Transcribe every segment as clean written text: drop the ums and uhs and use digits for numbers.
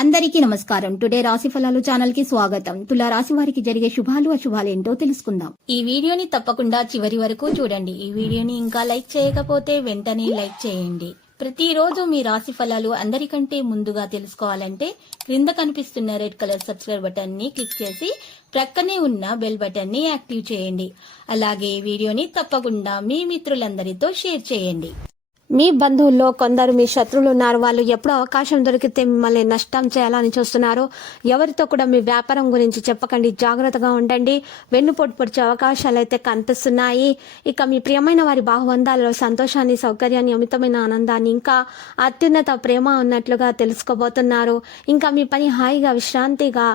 అందరికీ నమస్కారం. టుడే రాశి ఫలాలు ఛానల్ కి స్వాగతం. తులా రాశి వారికి జరిగే శుభాలు అశుభాలు ఏంటో తెలుసుకుందాం. ఈ వీడియోని తప్పకుండా చివరి వరకు చూడండి. ఈ వీడియోని ఇంకా లైక్ చేయకపోతే వెంటనే లైక్ చేయండి. ప్రతిరోజు మీ రాశి ఫలాలు అందరికంటే ముందుగా తెలుసుకోవాలంటే క్రింద కనిపిస్తున్న రెడ్ కలర్ సబ్స్క్రైబ్ బటన్ ని క్లిక్ చేసి ప్రక్కనే ఉన్న బెల్ బటన్ ని యాక్టివ్ చేయండి. అలాగే ఈ వీడియోని తప్పకుండా మీ మిత్రులందరితో షేర్ చేయండి. మీ బంధువుల్లో కొందరు మీ శత్రువులు ఉన్నారు. వాళ్ళు ఎప్పుడు అవకాశం దొరికితే మిమ్మల్ని నష్టం చేయాలని చూస్తున్నారు. ఎవరితో కూడా మీ వ్యాపారం గురించి చెప్పకండి, జాగ్రత్తగా ఉండండి. వెన్నుపోటు పొడిచే అవకాశాలు అయితే కనిపిస్తున్నాయి. ఇక మీ ప్రియమైన వారి బాహుబంధాలలో సంతోషాన్ని, సౌకర్యాన్ని, అమితమైన ఆనందాన్ని, ఇంకా అత్యున్నత ప్రేమ ఉన్నట్లుగా తెలుసుకోబోతున్నారు. ఇంకా మీ పని హాయిగా విశ్రాంతిగా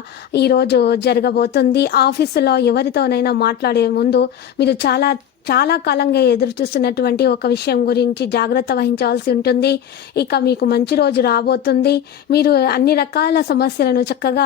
ఈ రోజు జరగబోతుంది. ఆఫీసులో ఎవరితోనైనా మాట్లాడే ముందు మీరు చాలా కాలంగా ఎదురు చూస్తున్నటువంటి ఒక విషయం గురించి జాగ్రత్త వహించవలసి ఉంటుంది. ఇక మీకు మంచి రోజు రాబోతుంది. మీరు అన్ని రకాల సమస్యలను చక్కగా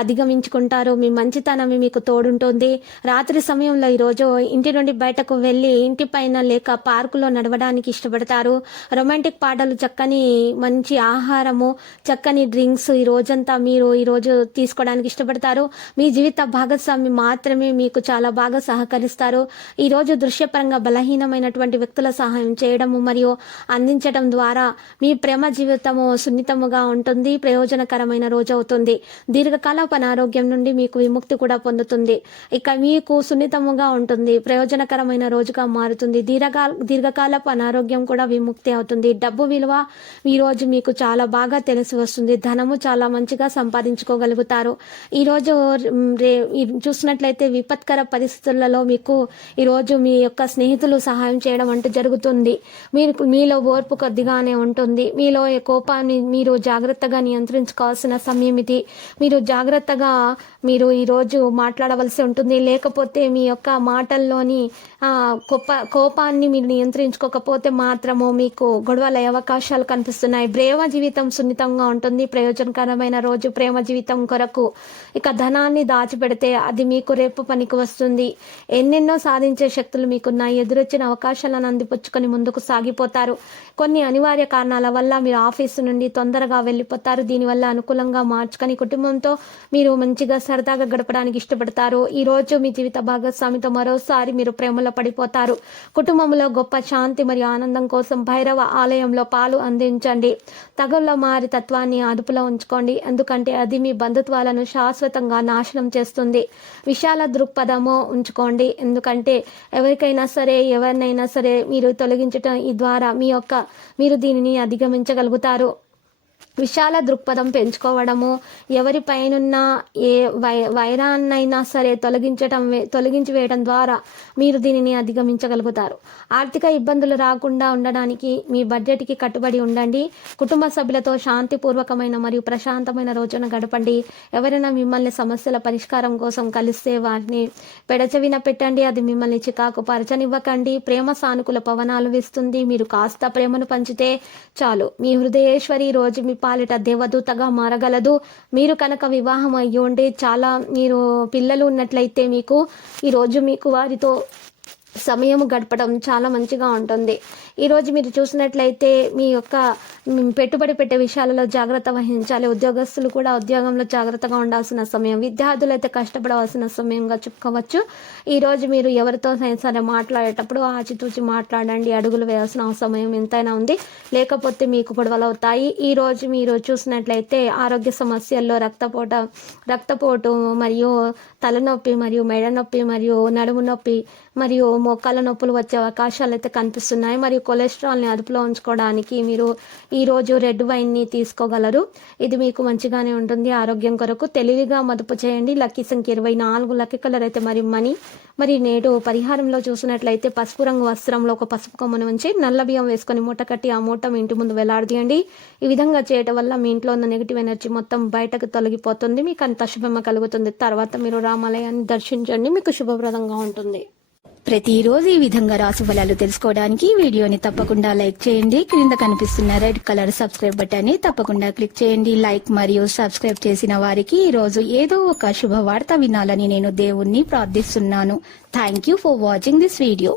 అధిగమించుకుంటారు. మీ మంచితనమే మీకు తోడుంటుంది. రాత్రి సమయంలో ఈరోజు ఇంటి నుండి బయటకు వెళ్ళి ఇంటి పైన లేక పార్కులో నడవడానికి ఇష్టపడతారు. రొమాంటిక్ పాటలు, చక్కని మంచి ఆహారము, చక్కని డ్రింక్స్ ఈ రోజంతా మీరు ఈరోజు తీసుకోవడానికి ఇష్టపడతారు. మీ జీవిత భాగస్వామి మాత్రమే మీకు చాలా బాగా సహకరిస్తారు. ఈరోజు దృశ్యపరంగా బలహీనమైనటువంటి వ్యక్తుల సహాయం చేయడము మరియు అందించడం ద్వారా మీ ప్రేమ జీవితము సున్నితముగా ఉంటుంది. ప్రయోజనకరమైన రోజు అవుతుంది. దీర్ఘకాలపు అనారోగ్యం నుండి మీకు విముక్తి కూడా పొందుతుంది. ఇక మీకు సున్నితముగా ఉంటుంది. ప్రయోజనకరమైన రోజుగా మారుతుంది. దీర్ఘకాలపు అనారోగ్యం కూడా విముక్తి అవుతుంది. డబ్బు విలువ ఈ రోజు మీకు చాలా బాగా తెలిసి వస్తుంది. ధనము చాలా మంచిగా సంపాదించుకోగలుగుతారు. ఈరోజు చూసినట్లయితే విపత్కర పరిస్థితులలో మీకు ఈరోజు మీ యొక్క స్నేహితులు సహాయం చేయడం అంటూ జరుగుతుంది. మీలో ఓర్పు కొద్దిగానే ఉంటుంది. మీలో కోపాన్ని మీరు జాగ్రత్తగా నియంత్రించుకోవాల్సిన సమయం ఇది. మీరు జాగ్రత్తగా ఈరోజు మాట్లాడవలసి ఉంటుంది. లేకపోతే మీ యొక్క మాటల్లోని కోపాన్ని మీరు నియంత్రించుకోకపోతే మాత్రము మీకు గొడవల అవకాశాలు కనిపిస్తున్నాయి. ప్రేమ జీవితం సున్నితంగా ఉంటుంది. ప్రయోజనకరమైన రోజు ప్రేమ జీవితం కొరకు. ఇక ధనాన్ని దాచిపెడితే అది మీకు రేపు పనికి వస్తుంది. ఎన్నెన్నో సాధించే శక్తులు మీకున్నాయి. ఎదురొచ్చిన అవకాశాలను అందిపుచ్చుకొని ముందుకు సాగిపోతారు. కొన్ని అనివార్య కారణాల వల్ల మీరు ఆఫీసు నుండి తొందరగా వెళ్ళిపోతారు. దీనివల్ల అనుకూలంగా మార్చుకొని కుటుంబంతో మీరు మంచిగా సరదాగా గడపడానికి ఇష్టపడతారు. ఈ రోజు మీ జీవిత భాగస్వామితో మరోసారి మీరు ప్రేమలో పడిపోతారు. కుటుంబంలో గొప్ప శాంతి మరియు ఆనందం కోసం భైరవ ఆలయంలో పాలు అందించండి. తగుల్లో మారి తత్వాన్ని అదుపులో ఉంచుకోండి. ఎందుకంటే అది మీ బంధుత్వాలను శాశ్వతంగా నాశనం చేస్తుంది. విశాల దృక్పథము ఉంచుకోండి. ఎందుకంటే ఎవరినైనా సరే మీరు తొలగించటం ద్వారా మీరు దీనిని అధిగమించగలుగుతారు. విశాల దృక్పథం పెంచుకోవడము, ఎవరిపైనున్న ఏ వైరాన్నైనా సరే తొలగించి వేయడం ద్వారా మీరు దీనిని అధిగమించగలుగుతారు. ఆర్థిక ఇబ్బందులు రాకుండా ఉండడానికి మీ బడ్జెట్కి కట్టుబడి ఉండండి. కుటుంబ సభ్యులతో శాంతిపూర్వకమైన మరియు ప్రశాంతమైన రోజున గడపండి. ఎవరైనా మిమ్మల్ని సమస్యల పరిష్కారం కోసం కలిస్తే వాటిని పెడచెవిన పెట్టండి. అది మిమ్మల్ని చికాకు పరచనివ్వకండి. ప్రేమ సానుకూల పవనాలు వీస్తుంది. మీరు కాస్త ప్రేమను పంచితే చాలు మీ హృదయేశ్వరి రోజు మీ పాలిట దేవదూతగా మారగలదు. మీరు కనుక వివాహం అయ్యి ఉండి మీరు పిల్లలు ఉన్నట్లయితే ఈరోజు మీకు వారితో సమయం గడపడం చాలా మంచిగా ఉంటుంది. ఈరోజు మీరు చూసినట్లయితే మీ యొక్క పెట్టుబడి పెట్టే విషయాలలో జాగ్రత్త వహించాలి. ఉద్యోగస్తులు కూడా ఉద్యోగంలో జాగ్రత్తగా ఉండాల్సిన సమయం. విద్యార్థులు అయితే కష్టపడవలసిన సమయంగా చెప్పుకోవచ్చు. ఈరోజు మీరు ఎవరితో సరే మాట్లాడేటప్పుడు ఆచితూచి మాట్లాడండి. అడుగులు వేయాల్సిన సమయం ఎంతైనా ఉంది. లేకపోతే మీకు గొడవలు అవుతాయి. ఈరోజు మీరు చూసినట్లయితే ఆరోగ్య సమస్యల్లో రక్తపోటు మరియు తలనొప్పి మరియు మెడ నొప్పి మరియు నడుము నొప్పి మరియు మోకాళ్ళ నొప్పులు వచ్చే అవకాశాలు అయితే కనిపిస్తున్నాయి. మరియు కొలెస్ట్రాల్ని అదుపులో ఉంచుకోవడానికి మీరు ఈరోజు రెడ్ వైన్ని తీసుకోగలరు. ఇది మీకు మంచిగానే ఉంటుంది. ఆరోగ్యం కొరకు తెలివిగా మదుపు చేయండి. లక్కీ సంఖ్య 24. లక్కీ కలర్ అయితే మరి నేడు పరిహారంలో చూసినట్లయితే పసుపు రంగు వస్త్రంలో ఒక పసుపు కొమ్మను ఉంచి నల్ల బియ్యం వేసుకొని మూట కట్టి ఆ మూట మీ ఇంటి ముందు వేలాడదీయండి. ఈ విధంగా చేయటం వల్ల మీ ఇంట్లో ఉన్న నెగిటివ్ ఎనర్జీ మొత్తం బయటకు తొలగిపోతుంది. మీకు అంత శుభమ కలుగుతుంది. తర్వాత మీరు రామాలయాన్ని దర్శించండి. మీకు శుభప్రదంగా ఉంటుంది. ప్రతిరోజు ఈ విధంగా రాశి ఫలాలు తెలుసుకోవడానికి వీడియోని తప్పకుండా లైక్ చేయండి. క్రింద కనిపిస్తున్న రెడ్ కలర్ సబ్స్క్రైబ్ బటన్ ని తప్పకుండా క్లిక్ చేయండి. లైక్ మరియు సబ్స్క్రైబ్ చేసిన వారికి ఈ రోజు ఏదో ఒక శుభవార్త వినాలని నేను దేవుణ్ణి ప్రార్థిస్తున్నాను. Thank you for watching this video.